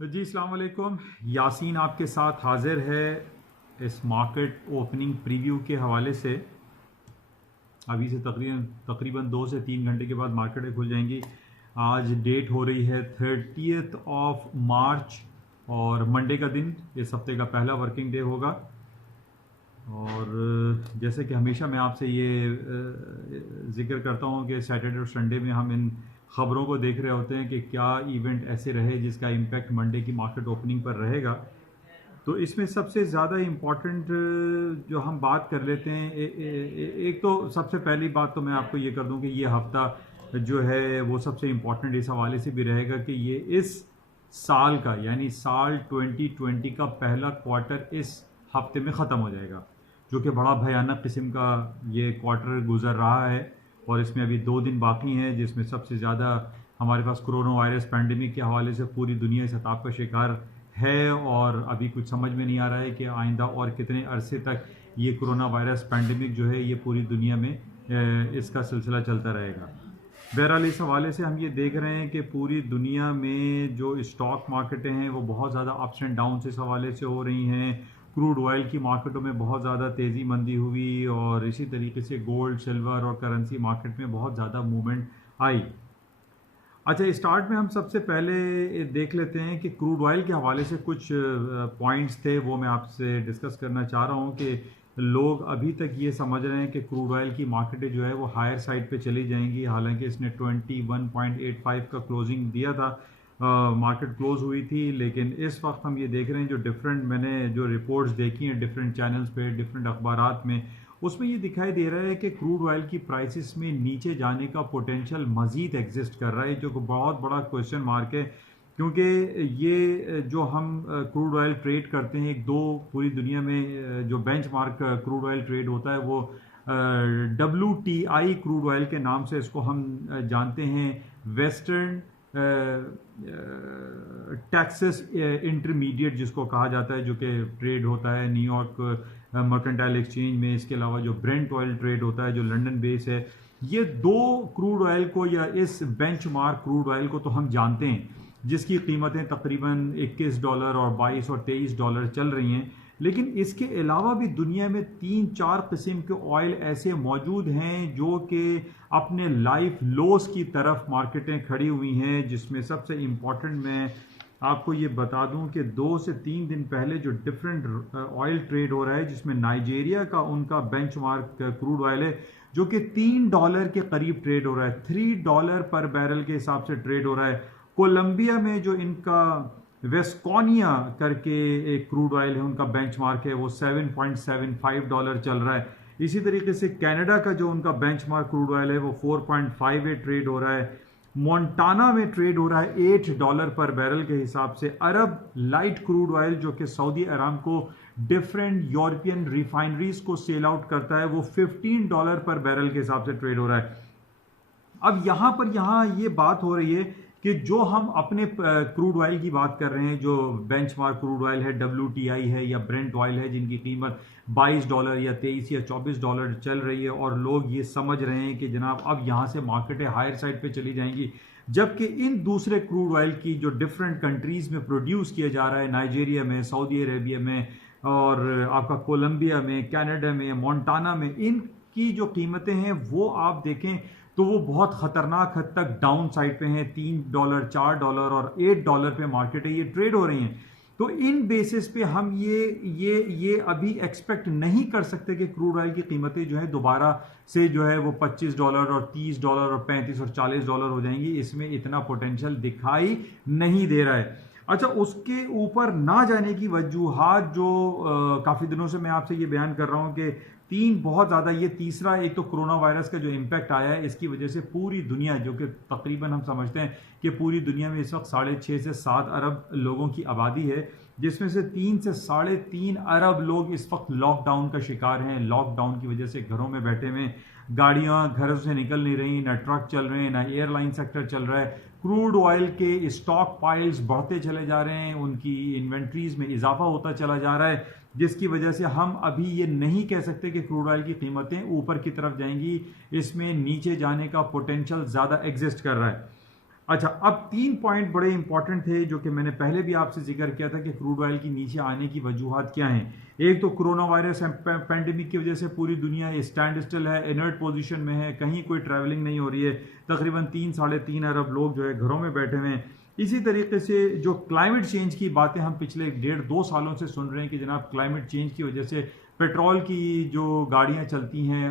जी अस्सलाम वालेकुम। यासीन आपके साथ हाजिर है इस मार्केट ओपनिंग प्रीव्यू के हवाले से। अभी से तकरीबन 2 से 3 घंटे के बाद मार्केटें खुल जाएंगी। आज डेट हो रही है 30th ऑफ मार्च और मंडे का दिन इस हफ्ते का पहला वर्किंग डे होगा। और जैसे कि हमेशा मैं आपसे ये जिक्र करता हूँ कि सैटरडे और संडे में हम इन ख़बरों को देख रहे होते हैं कि क्या इवेंट ऐसे रहे जिसका इम्पैक्ट मंडे की मार्केट ओपनिंग पर रहेगा। तो इसमें सबसे ज़्यादा इम्पॉर्टेंट जो हम बात कर लेते हैं, एक तो सबसे पहली बात तो मैं आपको ये कर दूं कि ये हफ्ता जो है वो सबसे इम्पॉर्टेंट इस हवाले से भी रहेगा कि ये इस साल का यानी साल 2020 का पहला क्वार्टर इस हफ्ते में ख़त्म हो जाएगा, जो कि बड़ा भयानक किस्म का ये क्वार्टर गुजर रहा है। और इसमें अभी 2 दिन बाकी हैं जिसमें सबसे ज़्यादा हमारे पास कोरोना वायरस पैंडेमिक के हवाले से पूरी दुनिया इस अताब का शिकार है। और अभी कुछ समझ में नहीं आ रहा है कि आइंदा और कितने अरसे तक ये कोरोना वायरस पैंडेमिक जो है ये पूरी दुनिया में इसका सिलसिला चलता रहेगा। बहरहाल इस हवाले से हम ये देख रहे हैं कि पूरी दुनिया में जो स्टॉक मार्केटें हैं वो बहुत ज़्यादा अप्स एंड डाउन्स इस हवाले से हो रही हैं। क्रूड ऑयल की मार्केटों में बहुत ज़्यादा तेज़ी मंदी हुई और इसी तरीके से गोल्ड, सिल्वर और करेंसी मार्केट में बहुत ज़्यादा मूवमेंट आई। अच्छा, स्टार्ट में हम सबसे पहले देख लेते हैं कि क्रूड ऑयल के हवाले से कुछ पॉइंट्स थे, वो मैं आपसे डिस्कस करना चाह रहा हूँ कि लोग अभी तक ये समझ रहे हैं कि क्रूड ऑयल की मार्केटें जो है वो हायर साइड पे चली जाएंगी। हालांकि इसने 21.85 का क्लोजिंग दिया था, मार्केट क्लोज हुई थी, लेकिन इस वक्त हम ये देख रहे हैं जो मैंने जो रिपोर्ट्स देखी हैं डिफरेंट चैनल्स पे, डिफरेंट अखबारात में, उसमें ये दिखाई दे रहा है कि क्रूड ऑयल की प्राइसेस में नीचे जाने का पोटेंशियल मज़ीद एग्जिस्ट कर रहा है, जो कि बहुत बड़ा क्वेश्चन मार्क है। क्योंकि ये जो हम क्रूड ऑयल ट्रेड करते हैं, एक दो पूरी दुनिया में जो बेंचमार्क क्रूड ऑयल ट्रेड होता है वो WTI क्रूड ऑयल के नाम से इसको हम जानते हैं, वेस्टर्न टेक्सास इंटरमीडिएट जिसको कहा जाता है, जो कि ट्रेड होता है न्यूयॉर्क मर्केंटाइल एक्सचेंज में। इसके अलावा जो ब्रेंट ऑयल ट्रेड होता है जो लंदन बेस है। ये दो क्रूड ऑयल को या इस बेंचमार्क क्रूड ऑयल को तो हम जानते हैं, जिसकी कीमतें तकरीबन $21 और $22 और $23 चल रही हैं। लेकिन इसके अलावा भी दुनिया में 3-4 किस्म के ऑयल ऐसे मौजूद हैं जो कि अपने लाइफ लोस की तरफ मार्केटें खड़ी हुई हैं, जिसमें सबसे इम्पॉर्टेंट मैं आपको ये बता दूं कि 2 से 3 दिन पहले जो डिफरेंट ऑयल ट्रेड हो रहा है, जिसमें नाइजीरिया का उनका बेंचमार्क क्रूड ऑयल है जो कि $3 के करीब ट्रेड हो रहा है, $3 पर बैरल के हिसाब से ट्रेड हो रहा है। कोलंबिया में जो इनका वेस्कोनिया करके एक क्रूड ऑयल है, उनका बेंचमार्क है, वो $7.75 चल रहा है। इसी तरीके से कनाडा का जो उनका बेंचमार्क क्रूड ऑयल है वो 4.58 ट्रेड हो रहा है। मोन्टाना में ट्रेड हो रहा है $8 पर बैरल के हिसाब से। अरब लाइट क्रूड ऑयल जो कि Saudi Aramco different European refineries को सेल आउट करता है, वो $15 पर बैरल के हिसाब से ट्रेड हो रहा है। अब यहाँ ये बात हो रही है कि जो हम अपने क्रूड ऑयल की बात कर रहे हैं, जो बेंचमार्क क्रूड ऑयल है, WTI है या ब्रेंट ऑयल है, जिनकी कीमत $22 या $23 या $24 चल रही है, और लोग ये समझ रहे हैं कि जनाब अब यहाँ से मार्केटें हायर साइड पे चली जाएंगी। जबकि इन दूसरे क्रूड ऑयल की जो डिफरेंट कंट्रीज में प्रोड्यूस किया जा रहा है, नाइजीरिया में, सऊदी अरेबिया में और आपका कोलंबिया में, कनाडा में, मोन्टाना में, इनकी जो कीमतें हैं वो आप देखें तो वो बहुत खतरनाक हद तक डाउन साइड पे हैं। $3, $4 और $8 पे मार्केट है ये ट्रेड हो रही हैं। तो इन बेसिस पे हम ये अभी एक्सपेक्ट नहीं कर सकते कि क्रूड ऑयल की कीमतें जो है दोबारा से जो है वो $25 और $30 और $35 और $40 हो जाएंगी। इसमें इतना पोटेंशियल दिखाई नहीं दे रहा है। अच्छा, उसके ऊपर ना जाने की वजूहात जो काफ़ी दिनों से मैं आपसे ये बयान कर रहा हूँ कि बहुत ज़्यादा, ये तीसरा, एक तो कोरोना वायरस का जो इम्पैक्ट आया है, इसकी वजह से पूरी दुनिया, जो कि तकरीबन हम समझते हैं कि पूरी दुनिया में इस वक्त 6.5 से 7 अरब लोगों की आबादी है, जिसमें से 3 से 3.5 अरब लोग इस वक्त लॉकडाउन का शिकार हैं। लॉकडाउन की वजह से घरों में बैठे हुए, गाड़ियां घरों से निकल नहीं रही, ना ट्रक चल रहे हैं, ना एयरलाइन सेक्टर चल रहा है। क्रूड ऑयल के स्टॉक पाइल्स बढ़ते चले जा रहे हैं, उनकी इन्वेंट्रीज में इजाफा होता चला जा रहा है, जिसकी वजह से हम अभी ये नहीं कह सकते कि क्रूड ऑयल की कीमतें ऊपर की तरफ जाएंगी। इसमें नीचे जाने का पोटेंशियल ज़्यादा एग्जिस्ट कर रहा है। अच्छा, अब 3 पॉइंट बड़े इंपॉर्टेंट थे जो कि मैंने पहले भी आपसे जिक्र किया था कि क्रूड ऑयल की नीचे आने की वजूहात क्या हैं। एक तो कोरोना वायरस पैंडेमिक की वजह से पूरी दुनिया स्टैंड स्टिल है, इनर्ट पोजीशन में है, कहीं कोई ट्रैवलिंग नहीं हो रही है। तकरीबन 3-3.5 अरब लोग जो है घरों में बैठे हुए हैं। इसी तरीके से जो क्लाइमेट चेंज की बातें हम पिछले 1.5-2 सालों से सुन रहे हैं कि जनाब क्लाइमेट चेंज की वजह से पेट्रोल की जो गाड़ियां चलती हैं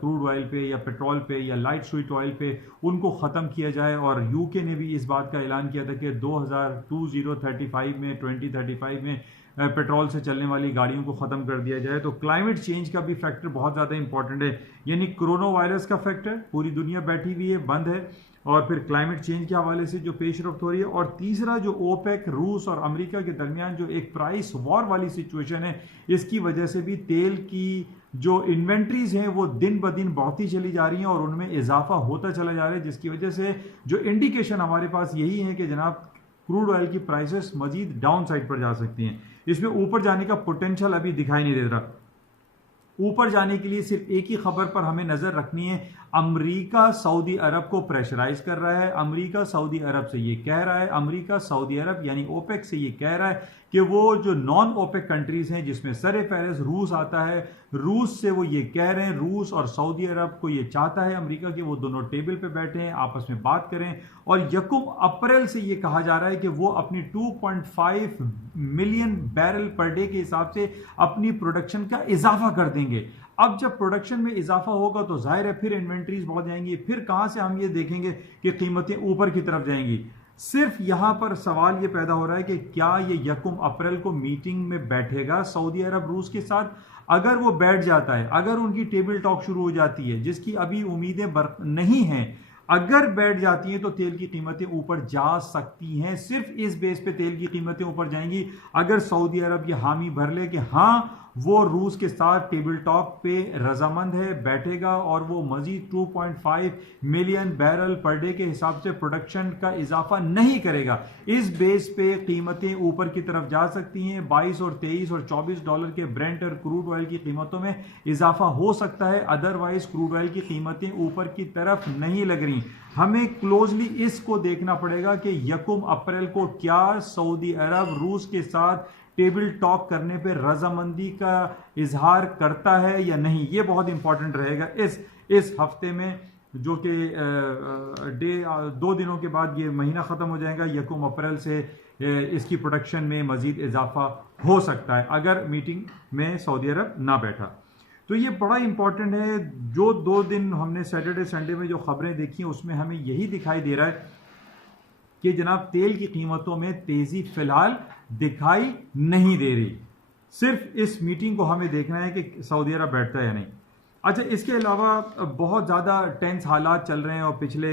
क्रूड ऑयल पे या पेट्रोल पे या लाइट स्वीट ऑयल पे, उनको ख़त्म किया जाए। और यूके ने भी इस बात का ऐलान किया था कि 2035 में 2035 में पेट्रोल से चलने वाली गाड़ियों को ख़त्म कर दिया जाए। तो क्लाइमेट चेंज का भी फैक्टर बहुत ज़्यादा इंपॉर्टेंट है, यानी कोरोना वायरस का फैक्टर, पूरी दुनिया बैठी हुई है, बंद है, और फिर क्लाइमेट चेंज के हवाले से जो पेशरफ्त हो रही है। और तीसरा जो ओपेक, रूस और अमेरिका के दरमियान जो एक प्राइस वॉर वाली सिचुएशन है, इसकी वजह से भी तेल की जो इन्वेंट्रीज हैं वो दिन ब दिन बढ़ती चली जा रही हैं और उनमें इजाफा होता चला जा रहा है, जिसकी वजह से जो इंडिकेशन हमारे पास यही है कि जनाब क्रूड ऑयल की प्राइसेस मजीद डाउन साइड पर जा सकती हैं। इसमें ऊपर जाने का पोटेंशियल अभी दिखाई नहीं दे रहा। ऊपर जाने के लिए सिर्फ एक ही खबर पर हमें नजर रखनी है। अमेरिका सऊदी अरब को प्रेशराइज कर रहा है, अमेरिका सऊदी अरब से ये कह रहा है, अमेरिका सऊदी अरब यानी ओपेक से ये कह रहा है कि वो जो नॉन ओपेक कंट्रीज हैं जिसमें सर फहरिस्त रूस आता है, रूस से वो ये कह रहे हैं, रूस और सऊदी अरब को ये चाहता है अमेरिका कि वो दोनों टेबल पे बैठे हैं, आपस में बात करें। और 1 अप्रैल से ये कहा जा रहा है कि वो अपनी 2.5 मिलियन बैरल पर डे के हिसाब से अपनी प्रोडक्शन का इजाफा कर देंगे। अब जब प्रोडक्शन में इजाफा होगा तो जाहिर है फिर इन्वेंट्रीज बहुत जाएंगी, फिर कहां से हम ये देखेंगे कि कीमतें ऊपर की तरफ जाएंगी। सिर्फ यहां पर सवाल ये पैदा हो रहा है कि क्या ये 1 अप्रैल को मीटिंग में बैठेगा सऊदी अरब रूस के साथ। अगर वो बैठ जाता है, अगर उनकी टेबल टॉक शुरू हो जाती है, जिसकी अभी उम्मीदें नहीं हैं, अगर बैठ जाती हैं तो तेल की कीमतें ऊपर जा सकती हैं। सिर्फ इस बेस पे तेल की कीमतें ऊपर जाएंगी अगर सऊदी अरब ये हामी भर ले कि हाँ वो रूस के साथ टेबल टॉक पे रजामंद है, बैठेगा और वो मजीद 2.5 मिलियन बैरल पर डे के हिसाब से प्रोडक्शन का इजाफा नहीं करेगा। इस बेस पे कीमतें ऊपर की तरफ जा सकती हैं। 22 और 23 और 24 डॉलर के ब्रेंट और क्रूड ऑयल की कीमतों में इजाफा हो सकता है, अदरवाइज क्रूड ऑयल की कीमतें ऊपर की तरफ नहीं लग रही। हमें क्लोजली इसको देखना पड़ेगा कि 1 अप्रैल को क्या सऊदी अरब रूस के साथ टेबल टॉक करने पे रजामंदी का इजहार करता है या नहीं। ये बहुत इंपॉर्टेंट रहेगा इस हफ्ते में, जो कि 2 दिनों के बाद ये महीना ख़त्म हो जाएगा। 1 अप्रैल से इसकी प्रोडक्शन में मजीद इजाफा हो सकता है अगर मीटिंग में सऊदी अरब ना बैठा। तो ये बड़ा इंपॉर्टेंट है। जो 2 दिन हमने सैटरडे संडे में जो खबरें देखी हैं उसमें हमें यही दिखाई दे रहा है कि जनाब तेल की कीमतों में तेजी फिलहाल दिखाई नहीं दे रही। सिर्फ इस मीटिंग को हमें देखना है कि सऊदी अरब बैठता है या नहीं। अच्छा, इसके अलावा बहुत ज़्यादा टेंस हालात चल रहे हैं और पिछले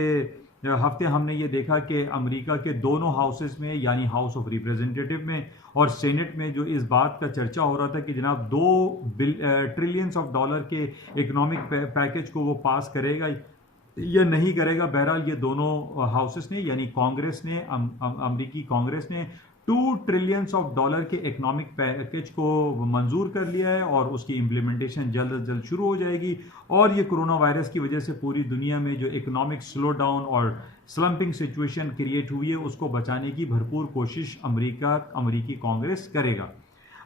हफ्ते हमने ये देखा कि अमेरिका के दोनों हाउसेस में, यानी हाउस ऑफ रिप्रेजेंटेटिव में और सेनेट में, जो इस बात का चर्चा हो रहा था कि जनाब 2 ट्रिलियंस ऑफ डॉलर के इकोनॉमिक पैकेज को वो पास करेगा या नहीं करेगा। बहरहाल ये दोनों हाउसेस ने, यानी कांग्रेस ने, अमेरिकी कांग्रेस ने 2 ट्रिलियंस ऑफ डॉलर के इकोनॉमिक पैकेज को मंजूर कर लिया है और उसकी इम्प्लीमेंटेशन जल्द अज जल्द शुरू हो जाएगी। और ये कोरोना वायरस की वजह से पूरी दुनिया में जो इकोनॉमिक स्लो डाउन और स्लम्पिंग सिचुएशन क्रिएट हुई है उसको बचाने की भरपूर कोशिश अमेरिकी कांग्रेस करेगा।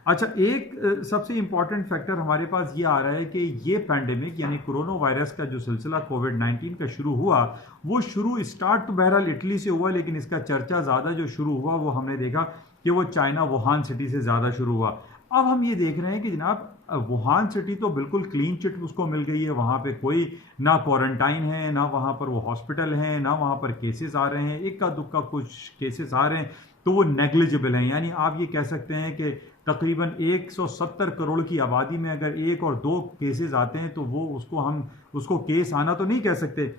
अच्छा, एक सबसे इंपॉर्टेंट फैक्टर हमारे पास ये आ रहा है कि ये पैंडेमिक यानी कोरोना वायरस का जो सिलसिला कोविड-19 का शुरू हुआ, वो स्टार्ट तो बहरहाल इटली से हुआ, लेकिन इसका चर्चा ज़्यादा जो शुरू हुआ वो हमने देखा कि वो चाइना वुहान सिटी से ज़्यादा शुरू हुआ। अब हम ये देख रहे हैं कि जनाब वुहान सिटी तो बिल्कुल क्लीन चिट उसको मिल गई है, वहाँ पे कोई ना क्वारंटाइन है, ना वहाँ पर वो हॉस्पिटल हैं, ना वहाँ पर केसेस आ रहे हैं। इक्का दुक्का कुछ केसेस आ रहे हैं तो वो नेग्लिजिबल हैं। यानी आप ये कह सकते हैं कि तकरीबन 170 करोड़ की आबादी में अगर 1 और 2 केसेस आते हैं तो वो उसको केस आना तो नहीं कह सकते।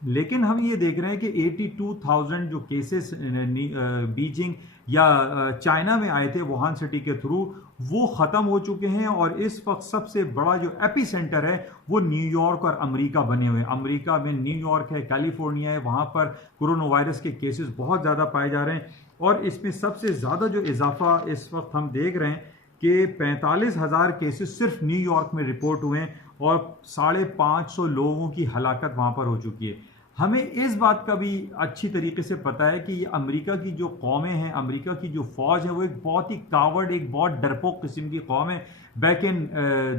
लेकिन हम ये देख रहे हैं कि 82,000 जो केसेस बीजिंग या चाइना में आए थे वुहान सिटी के थ्रू, वो ख़त्म हो चुके हैं। और इस वक्त सबसे बड़ा जो एपी सेंटर है वो न्यूयॉर्क और अमेरिका बने हुए हैं। अमेरिका में न्यूयॉर्क है, कैलिफोर्निया है, वहाँ पर कोरोना वायरस के केसेस बहुत ज़्यादा पाए जा रहे हैं। और इसमें सबसे ज़्यादा जो इजाफा इस वक्त हम देख रहे हैं कि 45,000 केसेस सिर्फ न्यूयॉर्क में रिपोर्ट हुए हैं और 550 लोगों की हलाकत वहाँ पर हो चुकी है। हमें इस बात का भी अच्छी तरीके से पता है कि ये अमेरिका की जो कौमें हैं, अमेरिका की जो फौज है, वो एक बहुत ही कावर्ड, एक बहुत डरपोक किस्म की कौम है। बैक इन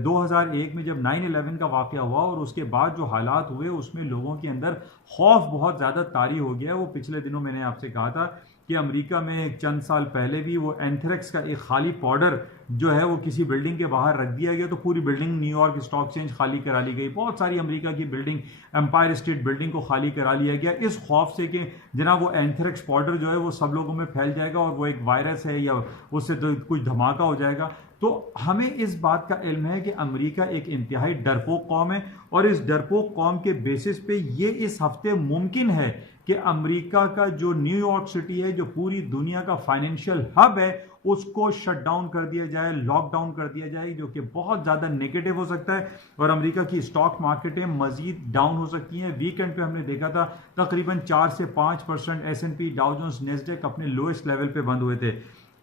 2001 में जब 9/11 का वाक़या हुआ और उसके बाद जो हालात हुए, उसमें लोगों के अंदर खौफ बहुत ज़्यादा तारी हो गया है। वो पिछले दिनों मैंने आपसे कहा था कि अमेरिका में चंद साल पहले भी वो एंथ्रेक्स का एक खाली पाउडर जो है वो किसी बिल्डिंग के बाहर रख दिया गया, तो पूरी बिल्डिंग न्यूयॉर्क स्टॉक एक्सचेंज खाली करा ली गई। बहुत सारी अमेरिका की बिल्डिंग, एम्पायर स्टेट बिल्डिंग को खाली करा लिया गया इस खौफ से कि जनाब वो एंथ्रेक्स पाउडर जो है वो सब लोगों में फैल जाएगा और वो एक वायरस है या उससे तो कुछ धमाका हो जाएगा। तो हमें इस बात का इल्म है कि अमेरिका एक इंतहाई डरपोक कौम है और इस डरपोक कौम के बेसिस पे ये इस हफ्ते मुमकिन है कि अमेरिका का जो न्यूयॉर्क सिटी है, जो पूरी दुनिया का फाइनेंशियल हब है, उसको शट डाउन कर दिया जाए, लॉकडाउन कर दिया जाए, जो कि बहुत ज़्यादा नेगेटिव हो सकता है और अमेरिका की स्टॉक मार्केटें मजीद डाउन हो सकती हैं। वीकेंड पे हमने देखा था तकरीबन 4 से 5% S&P, डाउ जोन्स, नेस्डेक अपने लोएस्ट लेवल पे बंद हुए थे।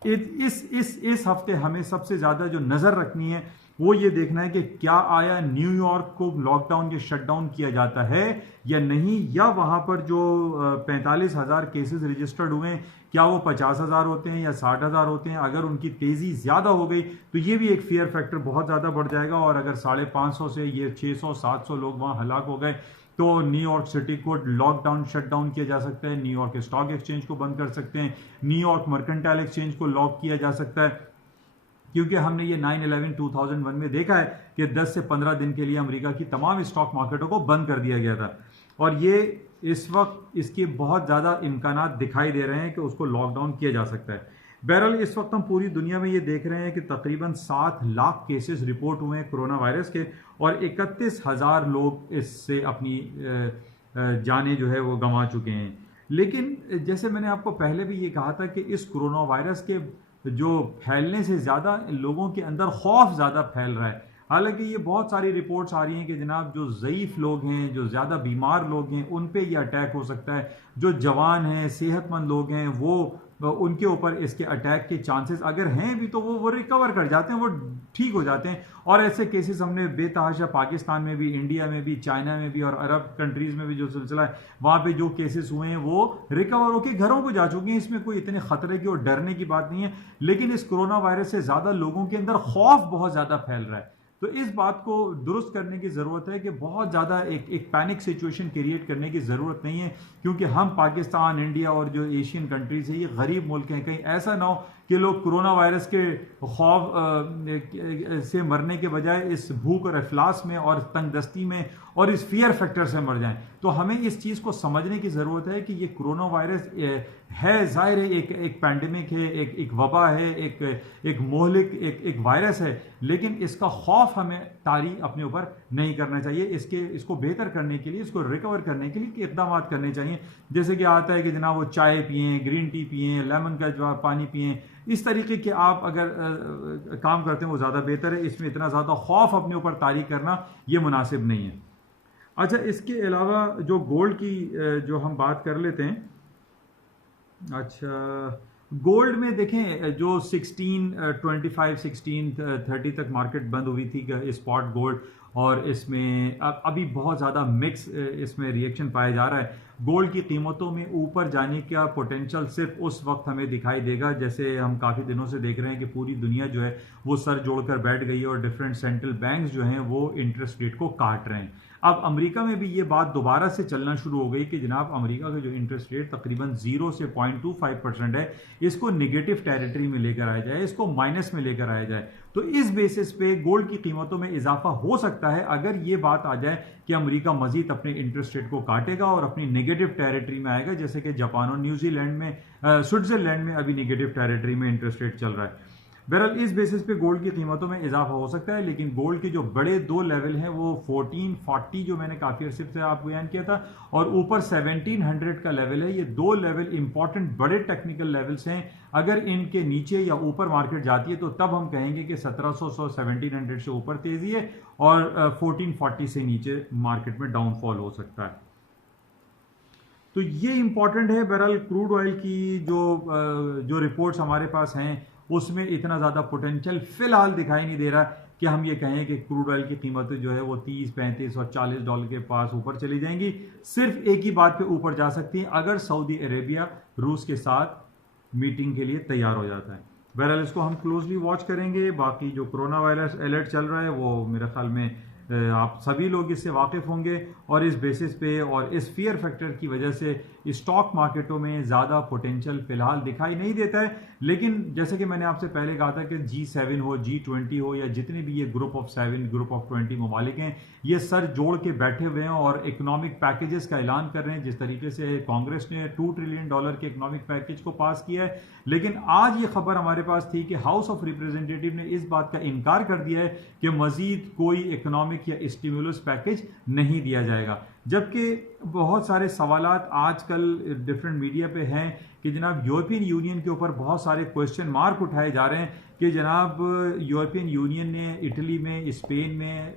इस हफ्ते हमें सबसे ज़्यादा जो नज़र रखनी है वो ये देखना है कि क्या आया न्यूयॉर्क को लॉकडाउन या शटडाउन किया जाता है या नहीं, या वहाँ पर जो 45,000 केसेस रजिस्टर्ड हुए हैं क्या वो 50,000 होते हैं या 60,000 होते हैं। अगर उनकी तेज़ी ज़्यादा हो गई तो ये भी एक फियर फैक्टर बहुत ज़्यादा बढ़ जाएगा और अगर 550 से ये 600-700 लोग वहाँ हलाक हो गए तो न्यूयॉर्क सिटी को लॉकडाउन शटडाउन किया जा सकता है, न्यूयॉर्क स्टॉक एक्सचेंज को बंद कर सकते हैं, न्यूयॉर्क मर्केंटाइल एक्सचेंज को लॉक किया जा सकता है, क्योंकि हमने ये 9/11 2001 में देखा है कि 10 से 15 दिन के लिए अमेरिका की तमाम स्टॉक मार्केटों को बंद कर दिया गया था और ये इस वक्त इसके बहुत ज़्यादा इम्कानात दिखाई दे रहे हैं कि उसको लॉकडाउन किया जा सकता है। बहरहाल इस वक्त हम पूरी दुनिया में ये देख रहे हैं कि तकरीबन 7 लाख केसेस रिपोर्ट हुए हैं कोरोना वायरस के और 31,000 लोग इससे अपनी जानें जो है वो गंवा चुके हैं। लेकिन जैसे मैंने आपको पहले भी ये कहा था कि इस कोरोना वायरस के जो फैलने से ज़्यादा लोगों के अंदर खौफ ज़्यादा फैल रहा है। हालांकि ये बहुत सारी रिपोर्ट्स आ रही हैं कि जनाब जो ज़ईफ़ लोग हैं, जो ज़्यादा बीमार लोग हैं, उन पे ये अटैक हो सकता है, जो जवान हैं, सेहतमंद लोग हैं, वो उनके ऊपर इसके अटैक के चांसेस अगर हैं भी तो वो रिकवर कर जाते हैं, वो ठीक हो जाते हैं। और ऐसे केसेस हमने बेतहाशा पाकिस्तान में भी, इंडिया में भी, चाइना में भी और अरब कंट्रीज़ में भी जो सिलसिला है वहाँ पे जो केसेस हुए हैं वो रिकवर होकर घरों को जा चुके हैं। इसमें कोई इतने खतरे की और डरने की बात नहीं है, लेकिन इस कोरोना वायरस से ज़्यादा लोगों के अंदर खौफ बहुत ज़्यादा फैल रहा है। तो इस बात को दुरुस्त करने की ज़रूरत है कि बहुत ज़्यादा एक पैनिक सिचुएशन क्रिएट करने की ज़रूरत नहीं है, क्योंकि हम पाकिस्तान, इंडिया और जो एशियन कंट्रीज है ये गरीब मुल्क हैं। कहीं ऐसा ना हो कि लोग कोरोना वायरस के खौफ से मरने के बजाय इस भूख और अफलास में और तंगदस्ती में और इस फियर फैक्टर से मर जाएं। तो हमें इस चीज़ को समझने की ज़रूरत है कि ये कोरोना वायरस है, ज़ाहिर है एक पैंडेमिक है, एक वबा है, एक मोहलिक एक वायरस है, लेकिन इसका खौफ हमें तारी अपने ऊपर नहीं करना चाहिए। इसको बेहतर करने के लिए, इसको रिकवर करने के लिए इक़दाम करने चाहिए। जैसे कि आता है कि जनाब वो चाय पिएँ, ग्रीन टी पिएँ, लेमन का पानी पिएँ, इस तरीके के आप अगर काम करते हैं वो ज़्यादा बेहतर है। इसमें इतना ज़्यादा खौफ अपने ऊपर तारी करना ये मुनासिब नहीं है। अच्छा, इसके अलावा जो गोल्ड की जो हम बात कर लेते हैं, अच्छा गोल्ड में देखें जो 1625 1630 तक मार्केट बंद हुई थी स्पॉट गोल्ड, और इसमें अभी बहुत ज़्यादा मिक्स इसमें रिएक्शन पाया जा रहा है। गोल्ड की कीमतों में ऊपर जाने का पोटेंशियल सिर्फ उस वक्त हमें दिखाई देगा जैसे हम काफ़ी दिनों से देख रहे हैं कि पूरी दुनिया जो है वो सर जोड़कर बैठ गई है और डिफरेंट सेंट्रल बैंक्स जो हैं वो इंटरेस्ट रेट को काट रहे हैं। अब अमेरिका में भी ये बात दोबारा से चलना शुरू हो गई कि जनाब अमेरिका का जो इंटरेस्ट रेट तकरीबन 0 से 0.25% है, इसको नेगेटिव टेरिटरी में लेकर आया जाए, इसको माइनस में लेकर आया जाए। तो इस बेसिस पे गोल्ड की कीमतों में इजाफा हो सकता है अगर ये बात आ जाए कि अमेरिका मजीद अपने इंटरेस्ट रेट को काटेगा और अपनी नेगेटिव टेरिटरी में आएगा, जैसे कि जापान और न्यूजीलैंड में, स्विट्जरलैंड में अभी नेगेटिव टेरिटरी में इंटरेस्ट रेट चल रहा है। बहरहाल इस बेसिस पे गोल्ड की कीमतों में इजाफा हो सकता है, लेकिन गोल्ड के जो बड़े दो लेवल हैं वो 1440 जो मैंने काफ़ी अर्से से आपको बयान किया था और ऊपर 1700 का लेवल है। ये दो लेवल इंपॉर्टेंट बड़े टेक्निकल लेवल्स हैं। अगर इनके नीचे या ऊपर मार्केट जाती है तो तब हम कहेंगे कि 1700 1700 से ऊपर तेजी है और 1440 से नीचे मार्केट में डाउनफॉल हो सकता है। तो ये इंपॉर्टेंट है। बहरहाल क्रूड ऑयल की जो रिपोर्ट्स हमारे पास हैं उसमें इतना ज़्यादा पोटेंशियल फिलहाल दिखाई नहीं दे रहा है, कि हम ये कहें कि क्रूड ऑयल की कीमत जो है वो 30, 35 और $40 के पास ऊपर चली जाएंगी। सिर्फ एक ही बात पे ऊपर जा सकती है, अगर सऊदी अरेबिया रूस के साथ मीटिंग के लिए तैयार हो जाता है। बहरहाल इसको हम क्लोजली वॉच करेंगे। बाकी जो कोरोना वायरस अलर्ट चल रहा है वो मेरे ख्याल में आप सभी लोग इससे वाकिफ़ होंगे, और इस बेसिस पे और इस फियर फैक्टर की वजह से स्टॉक मार्केटों में ज़्यादा पोटेंशियल फ़िलहाल दिखाई नहीं देता है। लेकिन जैसे कि मैंने आपसे पहले कहा था कि G7 हो, G20 हो, या जितने भी ये ग्रुप ऑफ 7, ग्रुप ऑफ 20 ममालिक हैं, ये सर जोड़ के बैठे हुए हैं और इकोनॉमिक पैकेजेस का ऐलान कर रहे हैं। जिस तरीके से कांग्रेस ने $2 ट्रिलियन के इकोनॉमिक पैकेज को पास किया है, लेकिन आज ये खबर हमारे पास थी कि हाउस ऑफ रिप्रेजेंटेटिव ने इस बात का इनकार कर दिया है कि मजीद कोई इकोनॉमिक या स्टिमुलस पैकेज नहीं दिया जाएगा। जबकि बहुत सारे सवालात आजकल डिफरेंट मीडिया पे हैं कि जनाब यूरोपियन यूनियन के ऊपर बहुत सारे क्वेश्चन मार्क उठाए जा रहे हैं कि जनाब यूरोपियन यूनियन ने इटली में, स्पेन में,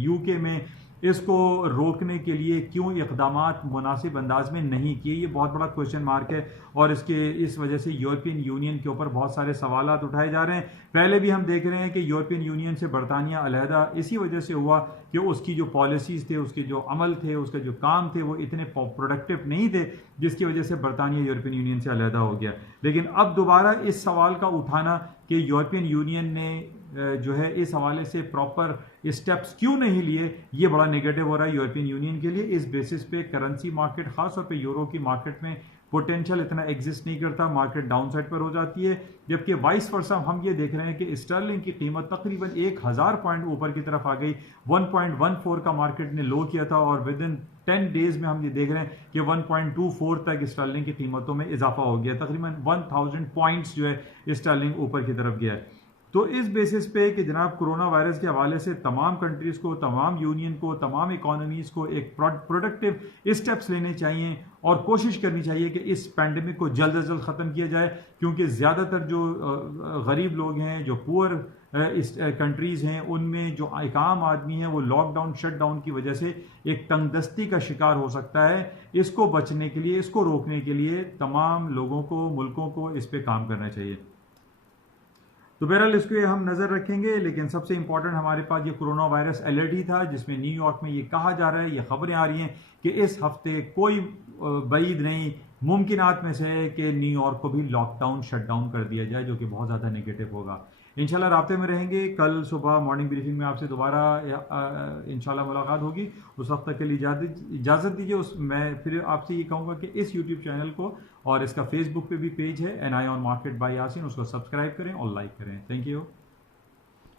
यूके में इसको रोकने के लिए क्यों इक़दामात मुनासिब अंदाज में नहीं किए। ये बहुत बड़ा क्वेश्चन मार्क है और इस वजह से यूरोपियन यूनियन के ऊपर बहुत सारे सवालात उठाए जा रहे हैं। पहले भी हम देख रहे हैं कि यूरोपियन यूनियन से बरतानिया अलहदा इसी वजह से हुआ कि उसकी जो पॉलिसीज़ थे, उसके जो अमल थे, उसके जो काम थे वो इतने प्रोडक्टिव नहीं थे, जिसकी वजह से बरतानिया यूरोपियन यूनियन से अलहदा हो गया। लेकिन अब दोबारा इस सवाल का उठाना कि यूरोपियन यूनियन ने जो है इस हवाले से प्रॉपर स्टेप्स क्यों नहीं लिए, ये बड़ा नेगेटिव हो रहा है यूरोपियन यूनियन के लिए। इस बेसिस पे करेंसी मार्केट, खासतौर पे यूरो की मार्केट में पोटेंशियल इतना एग्जिस्ट नहीं करता, मार्केट डाउन साइड पर हो जाती है। जबकि वाइस वर्सा हम ये देख रहे हैं कि स्टर्लिंग की कीमत तकरीबन 1000 पॉइंट ऊपर की तरफ आ गई। 1.14 का मार्केट ने लो किया था और विद इन 10 डेज में हम ये देख रहे हैं कि 1.24 तक स्टर्लिंग की कीमतों में इजाफा हो गया। तकरीबन 1000 पॉइंट्स जो है स्टर्लिंग ऊपर की तरफ गया है। तो इस बेसिस पे कि जनाब कोरोना वायरस के हवाले से तमाम कंट्रीज़ को, तमाम यूनियन को, तमाम इकोनॉमीज़ को एक प्रोडक्टिव स्टेप्स लेने चाहिए और कोशिश करनी चाहिए कि इस पैंडमिक को जल्द अज जल्द ख़त्म किया जाए, क्योंकि ज़्यादातर जो गरीब लोग हैं, जो पुअर कंट्रीज़ हैं, उनमें जो एक आम आदमी है वो लॉकडाउन, शटडाउन की वजह से एक तंगदस्ती का शिकार हो सकता है। इसको बचने के लिए, इसको रोकने के लिए तमाम लोगों को, मुल्कों को इस पर काम करना चाहिए। तो बहरहाल इसको हम नज़र रखेंगे। लेकिन सबसे इंपॉर्टेंट हमारे पास ये कोरोना वायरस अलर्ट ही था, जिसमें न्यूयॉर्क में ये कहा जा रहा है, ये खबरें आ रही हैं कि इस हफ्ते कोई बईद नहीं, मुमकिनात में से है कि न्यूयॉर्क को भी लॉकडाउन, शटडाउन कर दिया जाए, जो कि बहुत ज़्यादा नेगेटिव होगा। इंशाल्लाह राब्ते में रहेंगे। कल सुबह मॉर्निंग ब्रीफिंग में आपसे दोबारा इंशाल्लाह मुलाकात होगी। उस वक्त तक के लिए इजाज़त दीजिए। मैं फिर आपसे ये कहूँगा कि इस यूट्यूब चैनल को और इसका फेसबुक पे भी पेज है NI on Market by Yasin, उसको सब्सक्राइब करें और लाइक करें। Thank you.